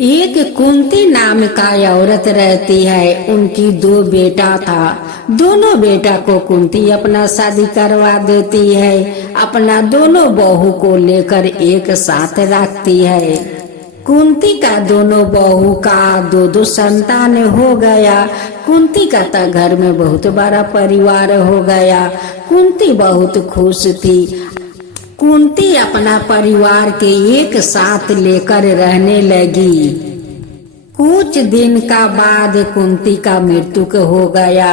एक कुंती नाम का औरत रहती है। उनकी दो बेटा था। दोनों बेटा को कुंती अपना शादी करवा देती है। अपना दोनों बहू को लेकर एक साथ रखती है। कुंती का दोनों बहू का दो दो संतान हो गया। कुंती का तो घर में बहुत बड़ा परिवार हो गया। कुंती बहुत खुश थी। कुंती अपना परिवार के एक साथ लेकर रहने लगी। कुछ दिन का बाद कुंती का मृत्यु हो गया।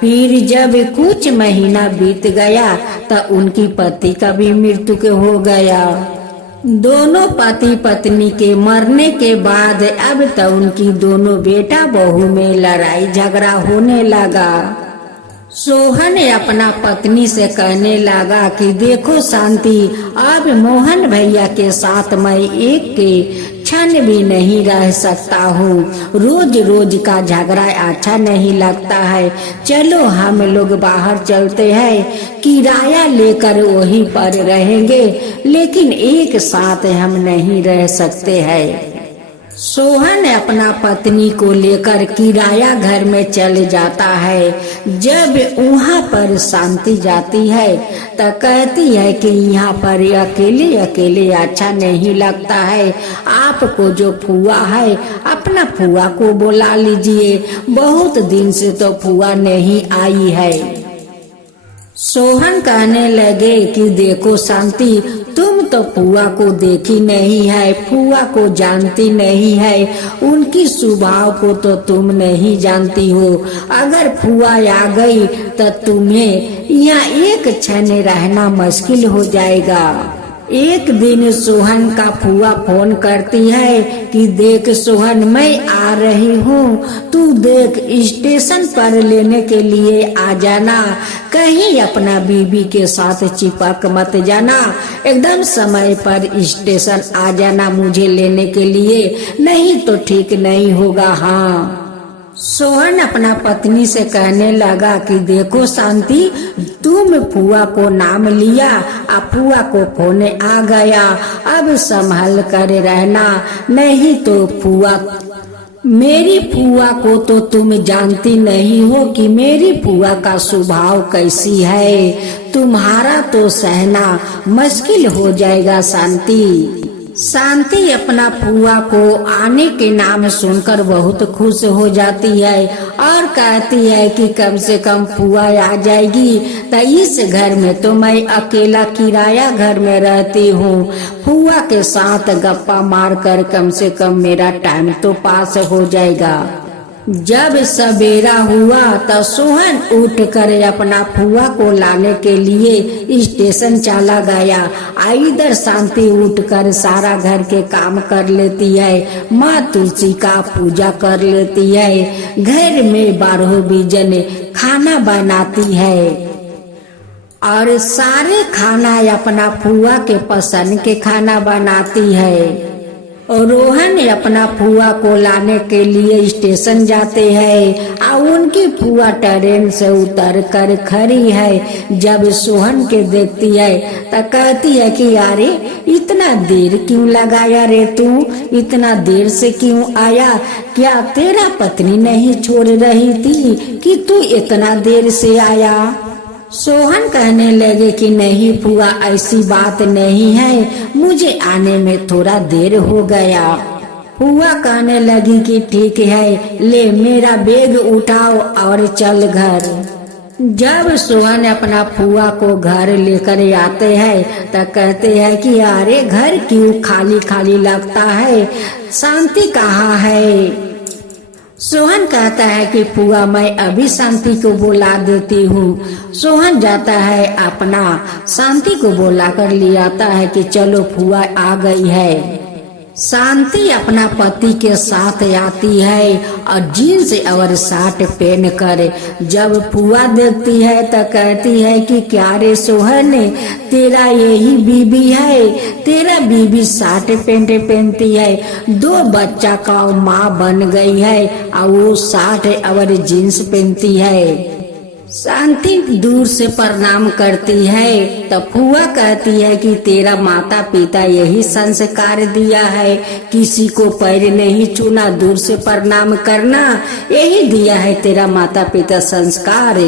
फिर जब कुछ महीना बीत गया तो उनकी पति का भी मृत्यु हो गया। दोनों पति पत्नी के मरने के बाद अब तो उनकी दोनों बेटा बहू में लड़ाई झगड़ा होने लगा। सोहन अपना पत्नी से कहने लगा कि देखो शांति, अब मोहन भैया के साथ मैं एक के क्षण भी नहीं रह सकता हूँ। रोज रोज का झगड़ा अच्छा नहीं लगता है। चलो हम लोग बाहर चलते हैं, किराया लेकर वहीं पर रहेंगे, लेकिन एक साथ हम नहीं रह सकते हैं। सोहन अपना पत्नी को लेकर किराया घर में चले जाता है। जब वहाँ पर शांति जाती है तो कहती है कि यहाँ पर अकेले अकेले अच्छा नहीं लगता है। आपको जो फुआ है अपना फुआ को बुला लीजिए, बहुत दिन से तो फुआ नहीं आई है। सोहन कहने लगे कि देखो शांति, तुम तो फुआ को देखी नहीं है, फुआ को जानती नहीं है, उनकी स्वभाव को तो तुम नहीं जानती हो। अगर फुआ आ गई तो तुम्हें यहाँ एक क्षण रहना मुश्किल हो जाएगा। एक दिन सोहन का फुआ फोन करती है कि देख सोहन, मैं आ रही हूँ, तू देख स्टेशन पर लेने के लिए आ जाना। कहीं अपना बीबी के साथ चिपक मत जाना। एकदम समय पर स्टेशन आ जाना मुझे लेने के लिए, नहीं तो ठीक नहीं होगा। हाँ। सोहन अपना पत्नी से कहने लगा कि देखो शांति, तुम फुआ को नाम लिया, अब फुआ को फोन आ गया, अब संभल कर रहना, नहीं तो फुआ, मेरी फुआ को तो तुम जानती नहीं हो कि मेरी फुआ का स्वभाव कैसी है। तुम्हारा तो सहना मुश्किल हो जाएगा शांति। शांति अपना फुआ को आने के नाम सुनकर बहुत खुश हो जाती है और कहती है कि कम से कम फुआ आ जाएगी तो इस घर में तो मैं अकेला किराया घर में रहती हूँ। फुआ के साथ गप्पा मारकर कम से कम मेरा टाइम तो पास हो जाएगा। जब सवेरा हुआ तो सोहन उठकर अपना फुआ को लाने के लिए स्टेशन चला गया। इधर शांति उठकर सारा घर के काम कर लेती है, माँ तुलसी का पूजा कर लेती है, घर में 12 बीजन खाना बनाती है और सारे खाना अपना फुआ के पसंद के खाना बनाती है। और रोहन अपना फुआ को लाने के लिए स्टेशन जाते हैं और उनकी फुआ ट्रेन से उतर कर खड़ी है। जब सोहन के देखती है तो कहती है कि अरे इतना देर क्यों लगाया रे, तू इतना देर से क्यों आया? क्या तेरा पत्नी नहीं छोड़ रही थी कि तू इतना देर से आया? सोहन कहने लगे कि नहीं फुआ, ऐसी बात नहीं है, मुझे आने में थोड़ा देर हो गया। फुआ कहने लगी कि ठीक है, ले मेरा बैग उठाओ और चल घर। जब सोहन अपना फुआ को घर लेकर आते हैं तो कहते हैं कि अरे घर क्यों खाली खाली लगता है, शांति कहाँ है? सोहन कहता है कि फुआ मैं अभी शांति को बुला देती हूँ। सोहन जाता है अपना शांति को बुलाकर ले आता है कि चलो फुआ आ गई है। शांति अपना पति के साथ आती है और जीन्स और शर्ट पहन कर। जब फुआ देखती है तो कहती है कि क्या रे सोहन, तेरा यही बीबी है? तेरा बीबी शर्ट पैंट पहनती है, 2 बच्चा का माँ बन गई है और वो शर्ट और जीन्स पहनती है। शांति दूर से प्रणाम करती है तो फुआ कहती है कि तेरा माता पिता यही संस्कार दिया है, किसी को पैर नहीं छूना, दूर से प्रणाम करना, यही दिया है तेरा माता पिता संस्कार।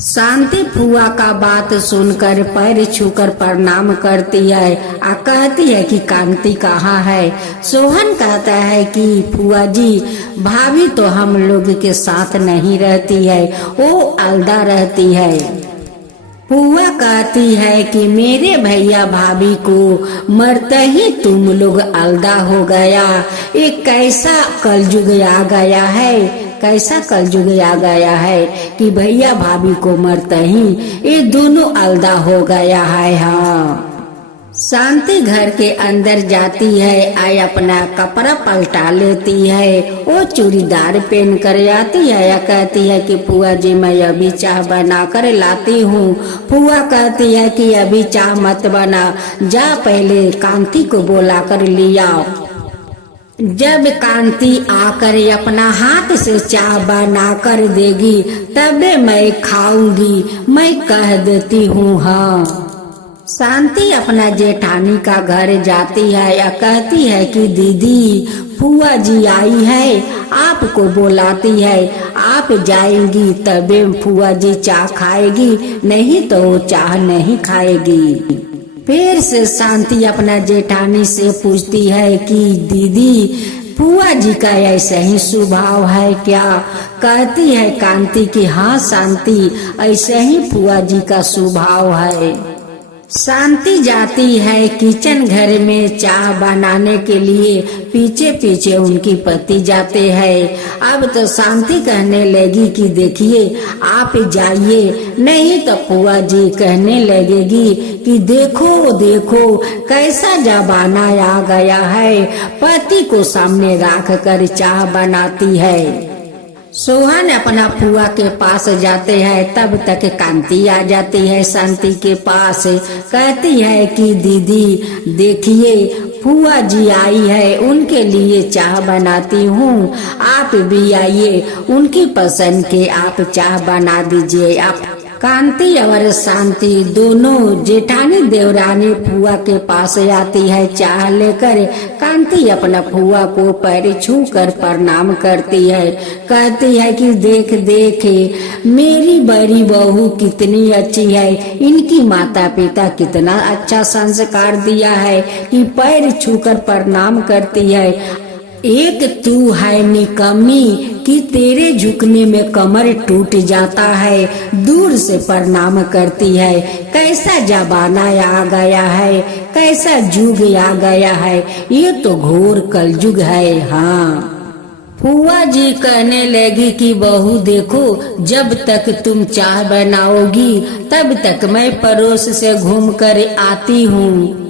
शांति फुआ का बात सुनकर पैर छूकर प्रणाम करती है और कहती है कि कांति कहाँ है। सोहन कहता है कि फुआ जी, भाभी तो हम लोग के साथ नहीं रहती है, वो अलदा रहती है। फुआ कहती है कि मेरे भैया भाभी को मरते ही तुम लोग अलदा हो गया, ये कैसा कलयुग आ गया है, कैसा कलयुग आ गया है कि भैया भाभी को मरते ही ये दोनों अलदा हो गया है। हाँ, शांति घर के अंदर जाती है, आय अपना कपड़ा पलटा लेती है, वो चूड़ीदार पहन कर आती है या कहती है कि फुआ जी मैं अभी चाय बना कर लाती हूँ। फुआ कहती है कि अभी चाय मत बना, जा पहले कांति को बुला कर ले आओ। जब कांति आकर अपना हाथ से चाय बना कर देगी तबे मैं खाऊंगी, मैं कह देती हूँ। हाँ, शांति अपना जेठानी का घर जाती है या कहती है कि दीदी फुआ जी आई है, आपको बुलाती है, आप जाएंगी तबे फुआ जी चाय खाएगी, नहीं तो वो चाय नहीं खाएगी। फिर से शांति अपना जेठानी से पूछती है कि दीदी फुआ जी का ऐसा ही स्वभाव है क्या? कहती है कांति कि हाँ शांति, ऐसे ही फुआ जी का स्वभाव है। शांति जाती है किचन घर में चाय बनाने के लिए, पीछे पीछे उनकी पति जाते हैं। अब तो शांति कहने लगी कि देखिए आप जाइए, नहीं तो फुआ जी कहने लगेगी कि देखो देखो कैसा जमाना आ गया है, पति को सामने रख कर चाय बनाती है। सोहन अपना फुआ के पास जाते हैं, तब तक कांति आ जाती है शांति के पास। कहती है कि दीदी देखिए फुआ जी आई है, उनके लिए चाय बनाती हूँ, आप भी आइए, उनकी पसंद के आप चाय बना दीजिए। आप कांति और शांति दोनों जेठानी देवरानी फुआ के पास आती है चाय लेकर। कांति अपना फुआ को पैर छू कर प्रणाम करती है, कहती है कि देख देख मेरी बड़ी बहू कितनी अच्छी है, इनकी माता पिता कितना अच्छा संस्कार दिया है कि पैर छू कर प्रणाम करती है। एक तू है निकम्मी कि तेरे झुकने में कमर टूट जाता है, दूर से प्रणाम करती है। कैसा जमाना आ गया है, कैसा युग आ गया है, ये तो घोर कलयुग है। हाँ, फुआ जी कहने लगी कि बहू देखो, जब तक तुम चाय बनाओगी तब तक मैं पड़ोस से घूम कर आती हूँ।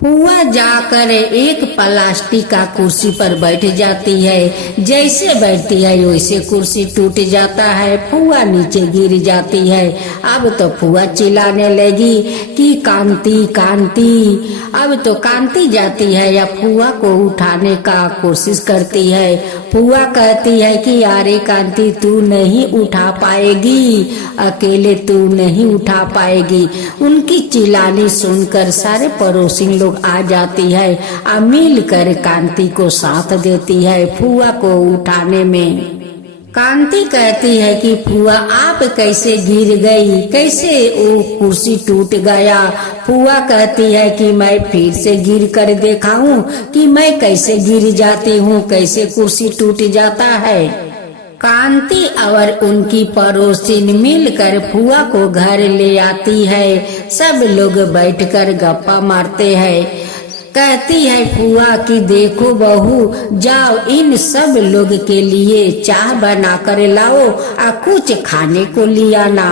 फुआ जाकर एक प्लास्टिक का कुर्सी पर बैठ जाती है, जैसे बैठती है वैसे कुर्सी टूट जाता है, फुआ नीचे गिर जाती है। अब तो फुआ चिल्लाने लगी कि कांति कांति। अब तो कांति जाती है या फुआ को उठाने का कोशिश करती है। फुआ कहती है कि अरे कांति तू नहीं उठा पाएगी, अकेले तू नहीं उठा पाएगी। उनकी चिल्लानी सुनकर सारे पड़ोसी लोग आ जाती है और मिलकर कांति को साथ देती है फुआ को उठाने में। कांति कहती है कि फुआ आप कैसे गिर गई, कैसे वो कुर्सी टूट गया? फुआ कहती है कि मैं फिर से गिर कर दिखाऊं कि मैं कैसे गिर जाती हूँ, कैसे कुर्सी टूट जाता है। कांति और उनकी पड़ोसिन मिलकर फुआ को घर ले आती है, सब लोग बैठकर गप्पा मारते हैं। कहती है फुआ कि देखो बहू, जाओ इन सब लोग के लिए चाय बना कर लाओ और कुछ खाने को ले आना।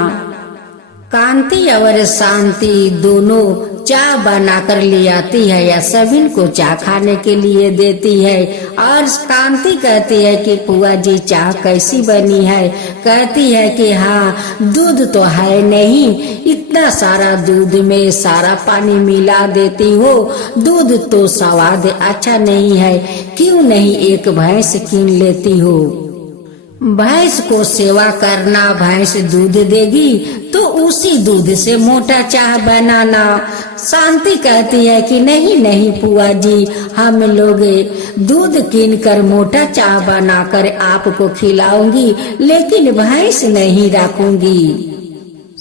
कांति और शांति दोनों चाय बनाकर ले आती है या सभी को चाय खाने के लिए देती है। और कांति कहती है कि फुआ जी चाय कैसी बनी है? कहती है कि हाँ, दूध तो है नहीं, इतना सारा दूध में सारा पानी मिला देती हो, दूध तो स्वाद अच्छा नहीं है, क्यों नहीं एक भैंस कीन लेती हो? भैंस को सेवा करना, भैंस दूध देगी तो उसी दूध से मोटा चाह बनाना। शांति कहती है कि नहीं नहीं पुआ जी, हम लोग दूध कीन कर मोटा चाह बनाकर आपको खिलाऊंगी, लेकिन भैंस नहीं रखूंगी।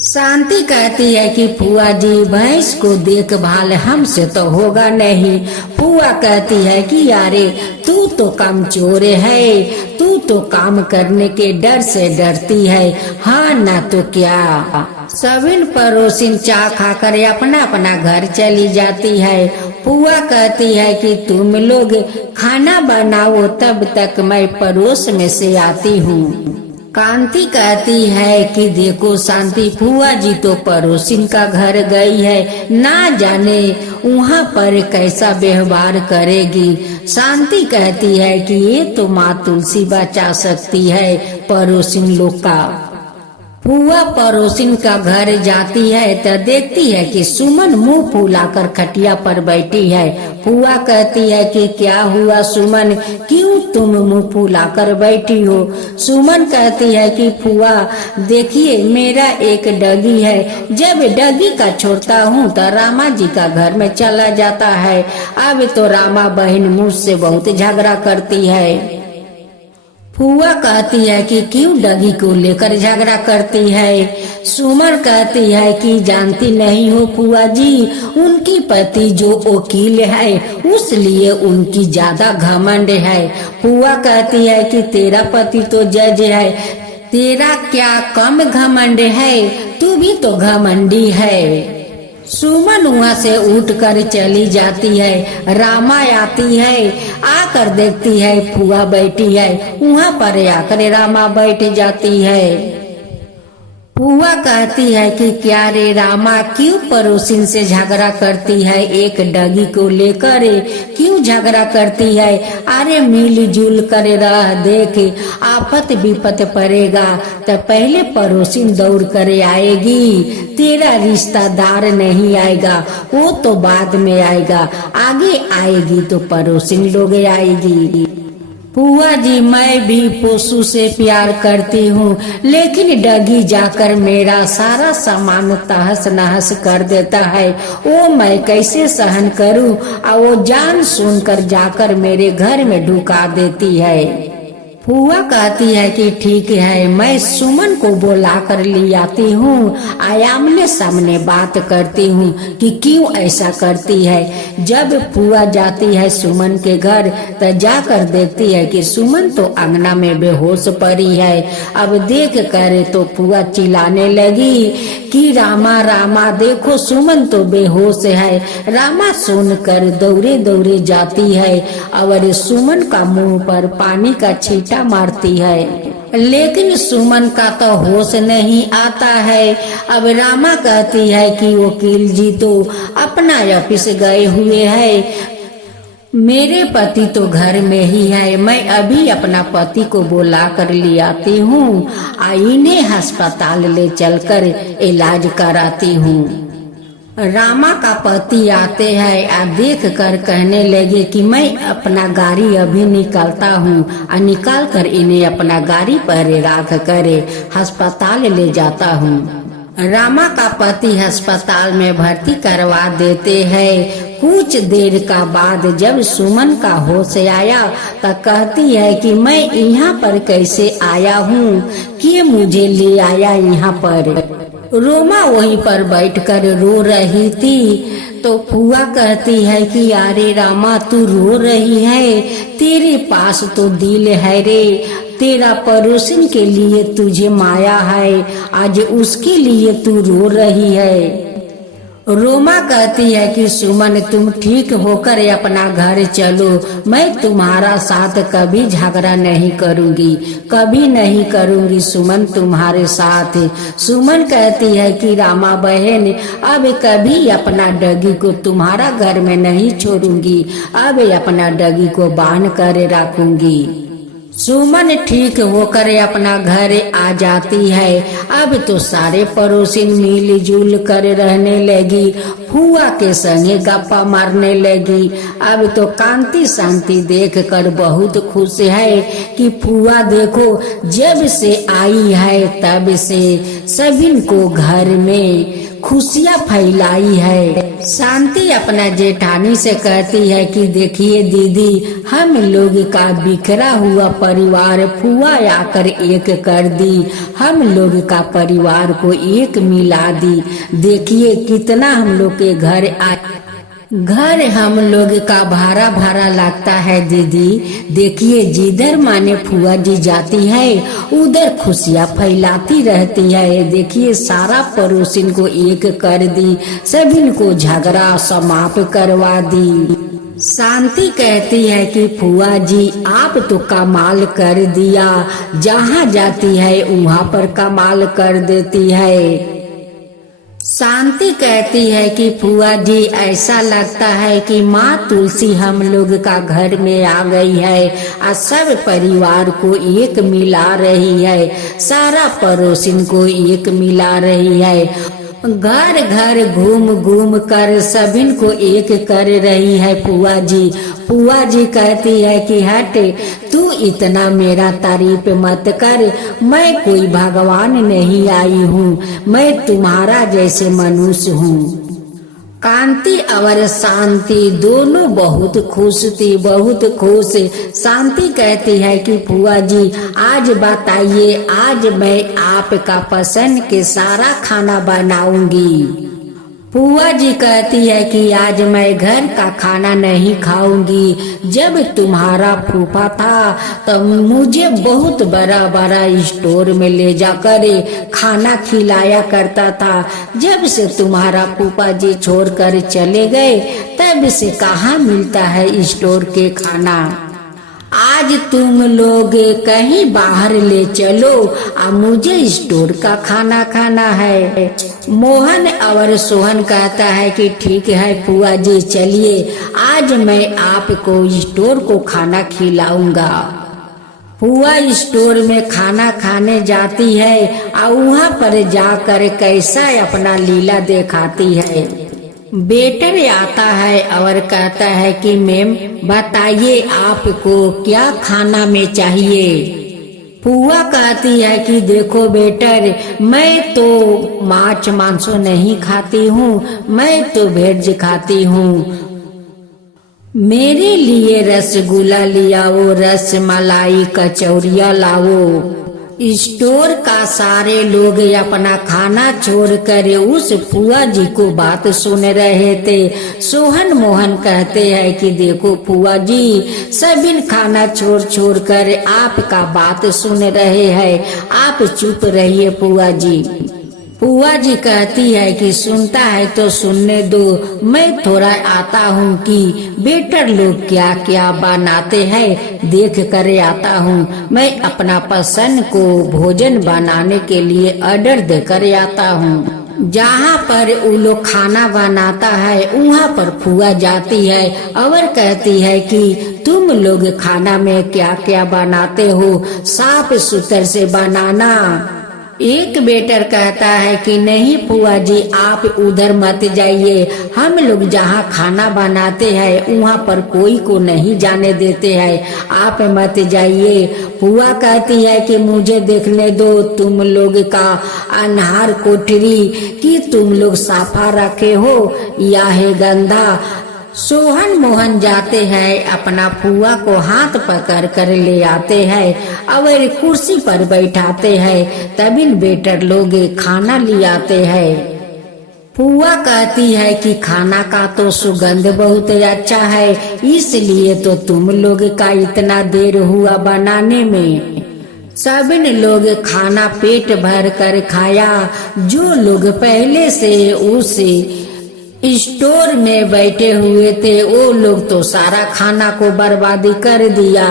शांति कहती है कि फुआ जी, भैंस को देखभाल हमसे तो होगा नहीं। फुआ कहती है कि यारे तू तो कमजोर है, तू तो काम करने के डर से डरती है, हाँ ना तो क्या। सबिन पड़ोसिन चाय खाकर अपना अपना घर चली जाती है। फुआ कहती है कि तुम लोग खाना बनाओ, तब तक मैं पड़ोस में से आती हूँ। कांति कहती है कि देखो शांति, फुआ जी तो पड़ोसिन का घर गई है, ना जाने वहाँ पर कैसा व्यवहार करेगी। शांति कहती है कि ये तो माँ तुलसी बचा सकती है पड़ोसिन लोग का। फुआ पड़ोसिन का घर जाती है तो देखती है कि सुमन मुंह फुलाकर खटिया पर बैठी है। फुआ कहती है कि क्या हुआ सुमन, क्यों तुम मुंह फुलाकर बैठी हो। सुमन कहती है कि फुआ देखिए, मेरा एक डगी है, जब डगी का छोड़ता हूँ तो रामा जी का घर में चला जाता है। अब तो रामा बहन मुझसे बहुत झगड़ा करती है। फुआ कहती है कि क्यों डगी को लेकर झगड़ा करती है। सुमन कहती है कि जानती नहीं हो फुआ जी, उनकी पति जो वकील है उसलिए उनकी ज्यादा घमंड है। फुआ कहती है कि तेरा पति तो जज है, तेरा क्या कम घमंड है, तू भी तो घमंडी है। सुमन वहाँ से उठकर चली जाती है। रामा आती है, आकर देखती है फुआ बैठी है, वहाँ पर आकर रामा बैठ जाती है। फुआ कहती है कि क्या रे रामा, क्यों पड़ोसिन से झगड़ा करती है, एक डगी को लेकर क्यों झगड़ा करती है। अरे मिलजुल कर रह, देख आफत विपत पड़ेगा तो पहले पड़ोसिन दौड़ कर आएगी, तेरा रिश्तेदार नहीं आएगा, वो तो बाद में आएगा, आगे आएगी तो पड़ोसिन लोग आएगी। फुआ जी मैं भी पोसू से प्यार करती हूँ, लेकिन डगी जाकर मेरा सारा सामान तहस नहस कर देता है, वो मैं कैसे सहन करूँ। और वो जान सुनकर जाकर मेरे घर में ढुका देती है। फुआ कहती है कि ठीक है, मैं सुमन को बुला कर ले आती हूँ, आमने सामने बात करती हूँ कि क्यों ऐसा करती है। जब फुआ जाती है सुमन के घर तो जाकर देखती है कि सुमन तो अंगना में बेहोश पड़ी है। अब देख कर तो फुआ चिल्लाने लगी कि रामा रामा देखो सुमन तो बेहोश है। रामा सुनकर दौड़े दौड़े जाती है और सुमन का मुंह पर पानी का छींटा मारती है, लेकिन सुमन का तो होश नहीं आता है। अब रामा कहती है कि वकील जी तो अपना ऑफिस गए हुए हैं, मेरे पति तो घर में ही है, मैं अभी अपना पति को बुला कर ले आती हूँ, इन्हें अस्पताल ले चलकर इलाज कराती हूँ। रामा का पति आते हैं और देख कर कहने लगे कि मैं अपना गाड़ी अभी निकालता हूँ, और निकाल कर इन्हें अपना गाड़ी पर रख कर अस्पताल ले जाता हूँ। रामा का पति अस्पताल में भर्ती करवा देते हैं। कुछ देर का बाद जब सुमन का होश आया तो कहती है कि मैं यहाँ पर कैसे आया हूँ, कि मुझे ले आया यहाँ पर। रोमा वहीं पर बैठकर रो रही थी तो फुआ कहती है कि अरे रामा तू रो रही है, तेरे पास तो दिल है रे, तेरा पड़ोसिन के लिए तुझे माया है, आज उसके लिए तू रो रही है। रोमा कहती है कि सुमन तुम ठीक होकर अपना घर चलो, मैं तुम्हारा साथ कभी झगड़ा नहीं करूंगी, कभी नहीं करूंगी सुमन तुम्हारे साथ। सुमन कहती है कि रामा बहन अब कभी अपना डगी को तुम्हारा घर में नहीं छोड़ूंगी, अब अपना डगी को बांध कर रखूंगी। सुमन ठीक होकर अपना घर आ जाती है। अब तो सारे पड़ोसिन मिलजुल कर रहने लगी, फुआ के संगे गप्पा मारने लगी। अब तो कांति शांति देख कर बहुत खुश है कि फुआ देखो जब से आई है तब से सभी को घर में खुशियाँ फैलाई है। शांति अपना जेठानी से कहती है कि देखिए दीदी, हम लोग का बिखरा हुआ परिवार फुआ आकर एक कर दी, हम लोग का परिवार को एक मिला दी। देखिए कितना हम लोग के घर हम लोग का भाड़ा भाड़ा लगता है दीदी। देखिए जिधर माने फुआ जी जाती है उधर खुशियाँ फैलाती रहती है। देखिए सारा पड़ोसिन को एक कर दी, सभी को झगड़ा समाप्त करवा दी। शांति कहती है कि फुआ जी आप तो कमाल कर दिया, जहाँ जाती है वहाँ पर कमाल कर देती है। शांति कहती है कि फुआ जी ऐसा लगता है कि माँ तुलसी हम लोग का घर में आ गई है और सब परिवार को एक मिला रही है, सारा पड़ोसिन को एक मिला रही है। घर घर घूम घूम कर सभी को एक कर रही है फुआ जी। फुआ जी कहती है कि हट तू इतना मेरा तारीफ मत कर, मैं कोई भगवान नहीं आई हूँ, मैं तुम्हारा जैसे मनुष्य हूँ। कांति और शांति दोनों बहुत खुश थी, बहुत खुश। शांति कहती है कि फुआ जी आज बताइए, आज मैं आपका पसंद के सारा खाना बनाऊंगी। फुआ जी कहती है कि आज मैं घर का खाना नहीं खाऊंगी। जब तुम्हारा फूफा था तो मुझे बहुत बड़ा बड़ा स्टोर में ले जाकर खाना खिलाया करता था। जब से तुम्हारा फूफा जी छोड़कर चले गए तब से कहाँ मिलता है स्टोर के खाना। आज तुम लोग कहीं बाहर ले चलो और मुझे स्टोर का खाना खाना है। मोहन और सोहन कहता है कि ठीक है फुआ जी चलिए, आज मैं आपको स्टोर को खाना खिलाऊंगा। फुआ स्टोर में खाना खाने जाती है और वहाँ पर जाकर कैसा अपना लीला दिखाती है। वेटर आता है और कहता है कि मैम बताइए आपको क्या खाना में चाहिए। फुआ कहती है कि देखो बेटर, मैं तो मांस मांस नहीं खाती हूँ, मैं तो वेज खाती हूँ। मेरे लिए रसगुल्ला लियाओ, रस मलाई कचौरिया लाओ। स्टोर का सारे लोग अपना खाना छोड़कर उस फुआ जी को बात सुन रहे थे। सोहन मोहन कहते हैं कि देखो फुआ जी सभी खाना छोड़ छोड़ कर आपका बात सुन रहे हैं, आप चुप रहिए फुआ जी। फुआ जी कहती है कि सुनता है तो सुनने दो, मैं थोड़ा आता हूँ कि बेटर लोग क्या क्या बनाते हैं देख कर आता हूँ। मैं अपना पसंद को भोजन बनाने के लिए ऑर्डर देकर आता हूँ। जहाँ पर वो लोग खाना बनाता है वहाँ पर फुआ जाती है और कहती है कि तुम लोग खाना में क्या क्या बनाते हो, साफ सुथरे से बनाना। एक बेटर कहता है कि नहीं फुआ जी आप उधर मत जाइए, हम लोग जहाँ खाना बनाते हैं वहाँ पर कोई को नहीं जाने देते हैं, आप मत जाइए। फुआ कहती है कि मुझे देखने दो तुम लोग का अनहार कोठरी कि तुम लोग साफा रखे हो या है गंदा। सोहन मोहन जाते हैं, अपना फुआ को हाथ पकड़ कर ले आते हैं और कुर्सी पर बैठाते हैं। तभी बेटर लोग खाना ले आते हैं। फुआ कहती है कि खाना का तो सुगंध बहुत अच्छा है, इसलिए तो तुम लोग का इतना देर हुआ बनाने में। सभी लोग खाना पेट भर कर खाया। जो लोग पहले से उस स्टोर में बैठे हुए थे वो लोग तो सारा खाना को बर्बादी कर दिया।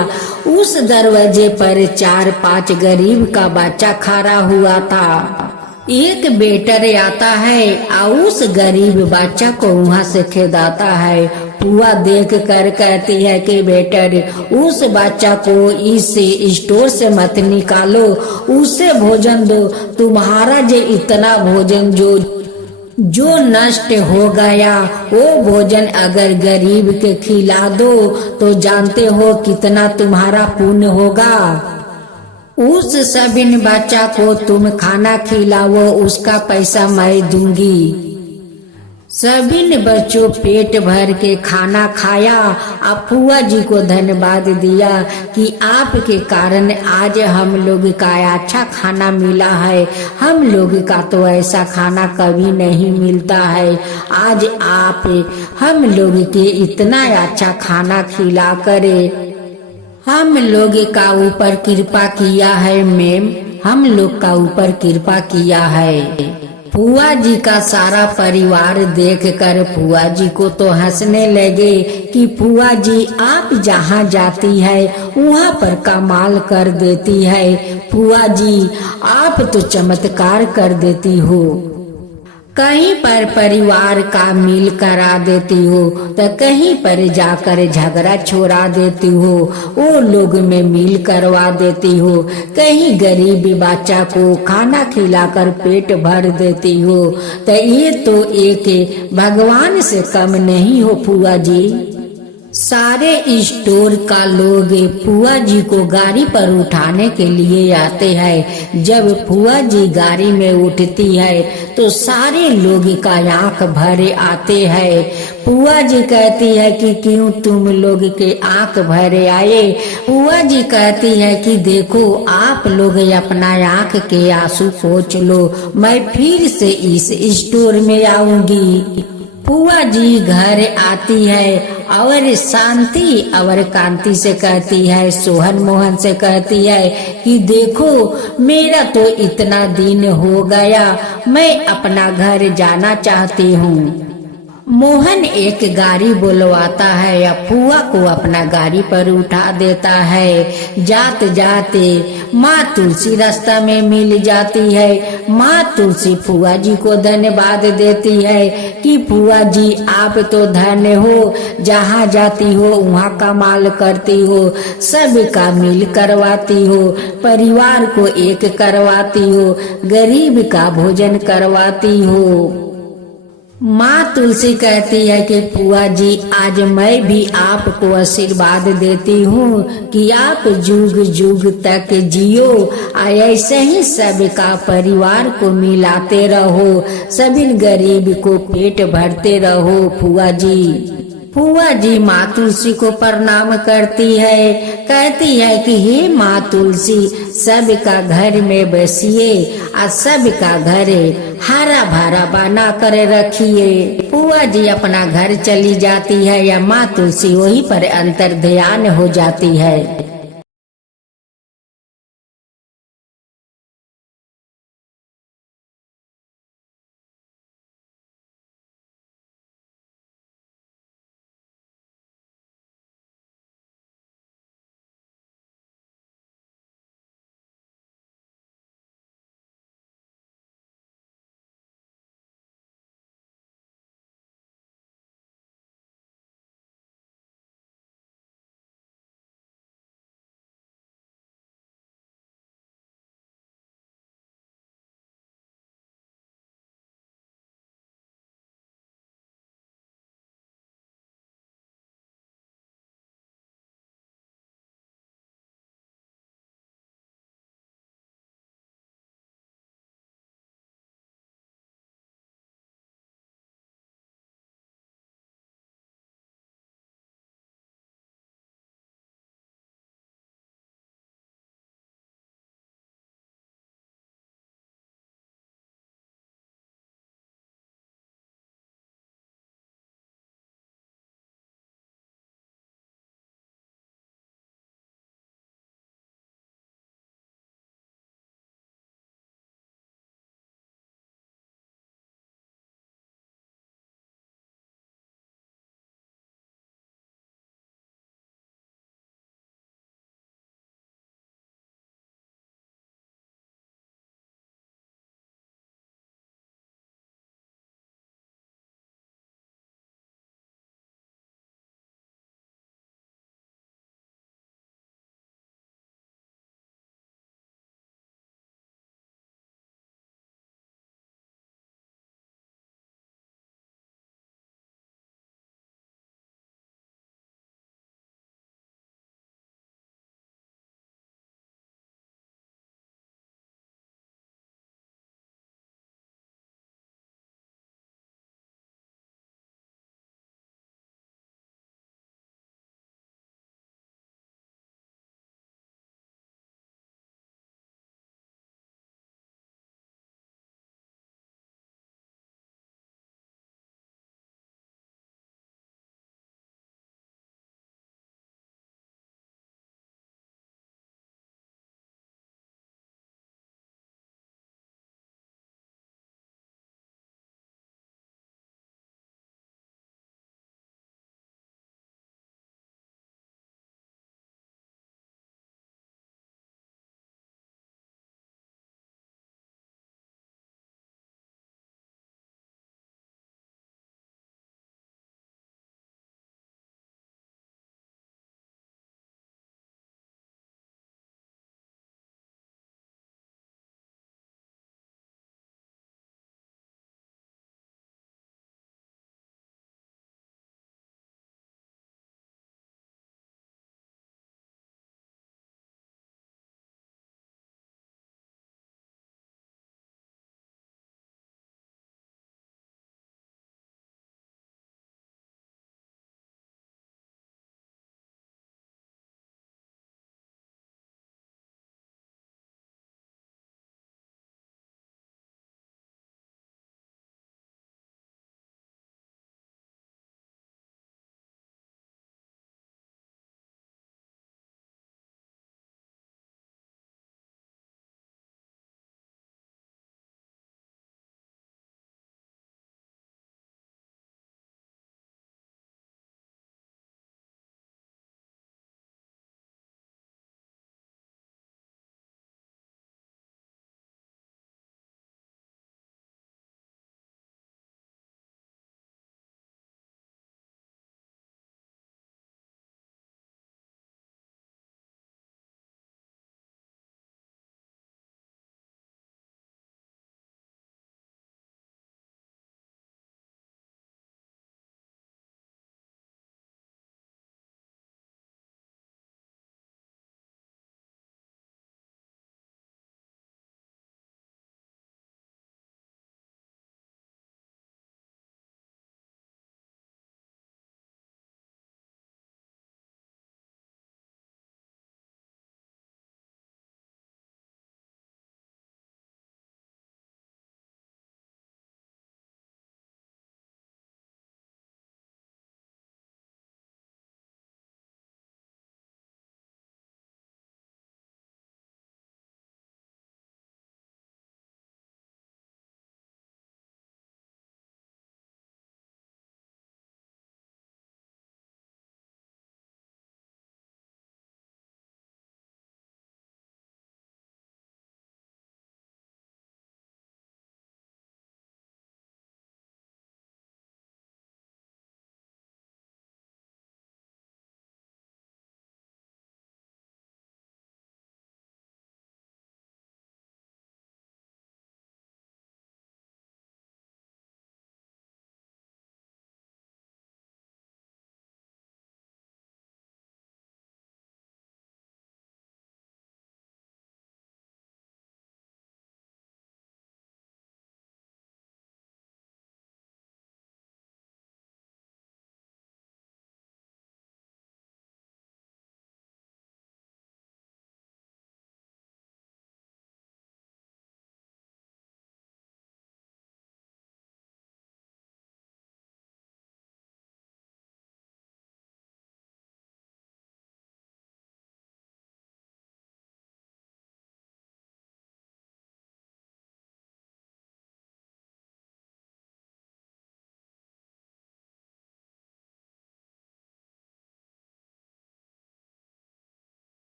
उस दरवाजे पर 4-5 गरीब का बच्चा खड़ा हुआ था। एक बेटर आता है और उस गरीब बच्चा को वहाँ से खेदाता है। फुआ देख कर कहती है कि बेटर उस बच्चा को इस स्टोर से मत निकालो, उसे भोजन दो। तुम्हारा जो इतना भोजन जो नष्ट हो गया, वो भोजन अगर गरीब के खिला दो तो जानते हो कितना तुम्हारा पुण्य होगा। उस सबिन बच्चा को तुम खाना खिलाओ, उसका पैसा मैं दूंगी। सबिन बच्चों पेट भर के खाना खाया और फुआ जी को धन्यवाद दिया कि आपके कारण आज हम लोग का अच्छा खाना मिला है। हम लोग का तो ऐसा खाना कभी नहीं मिलता है। आज आप हम लोग के इतना अच्छा खाना खिला करे हम लोग का ऊपर कृपा किया है मैम, हम लोग का ऊपर कृपा किया है। फुआ जी का सारा परिवार देखकर फुआ जी को तो हंसने लगे कि फुआ जी आप जहाँ जाती है वहाँ पर कमाल कर देती है। फुआ जी आप तो चमत्कार कर देती हो। कहीं पर परिवार का मिल करा देती हो तो कहीं पर जाकर झगड़ा छोड़ा देती हो, वो लोग में मिल करवा देती हो। कहीं गरीब बच्चा को खाना खिलाकर पेट भर देती हो। तो ये तो एक भगवान से कम नहीं हो फुआ जी। सारे स्टोर का लोग फुआ जी को गाड़ी पर उठाने के लिए आते हैं। जब फुआ जी गाड़ी में उठती है तो सारे लोग का आंख भरे आते हैं। फुआ जी कहती है कि क्यों तुम लोग के आंख भरे आए। फुआ जी कहती है कि देखो आप लोग अपना आंख के आंसू पोंछ लो, मैं फिर से इस स्टोर में आऊंगी। फुआ जी घर आती है और शांति और कांति से कहती है, सोहन मोहन से कहती है कि देखो मेरा तो इतना दिन हो गया, मैं अपना घर जाना चाहती हूँ। मोहन एक गाड़ी बुलवाता है या फुआ को अपना गाड़ी पर उठा देता है। जाते जाते माँ तुलसी रास्ता में मिल जाती है। माँ तुलसी फुआ जी को धन्यवाद देती है कि फुआ जी आप तो धन्य हो, जहाँ जाती हो वहाँ कमाल करती हो, सबका मिल करवाती हो, परिवार को एक करवाती हो, गरीब का भोजन करवाती हो। माँ तुलसी कहती है कि फुआ जी आज मैं भी आपको आशीर्वाद देती हूँ कि आप जुग जुग तक जियो, ऐसे ही सबका परिवार को मिलाते रहो, सभी गरीब को पेट भरते रहो। फुआ जी माँ तुलसी को प्रणाम करती है, कहती है कि हे माँ तुलसी सबका घर में बसिए और सबका घर हरा भरा बना कर रखिए। फुआ जी अपना घर चली जाती है या माँ तुलसी वहीं पर अंतर ध्यान हो जाती है।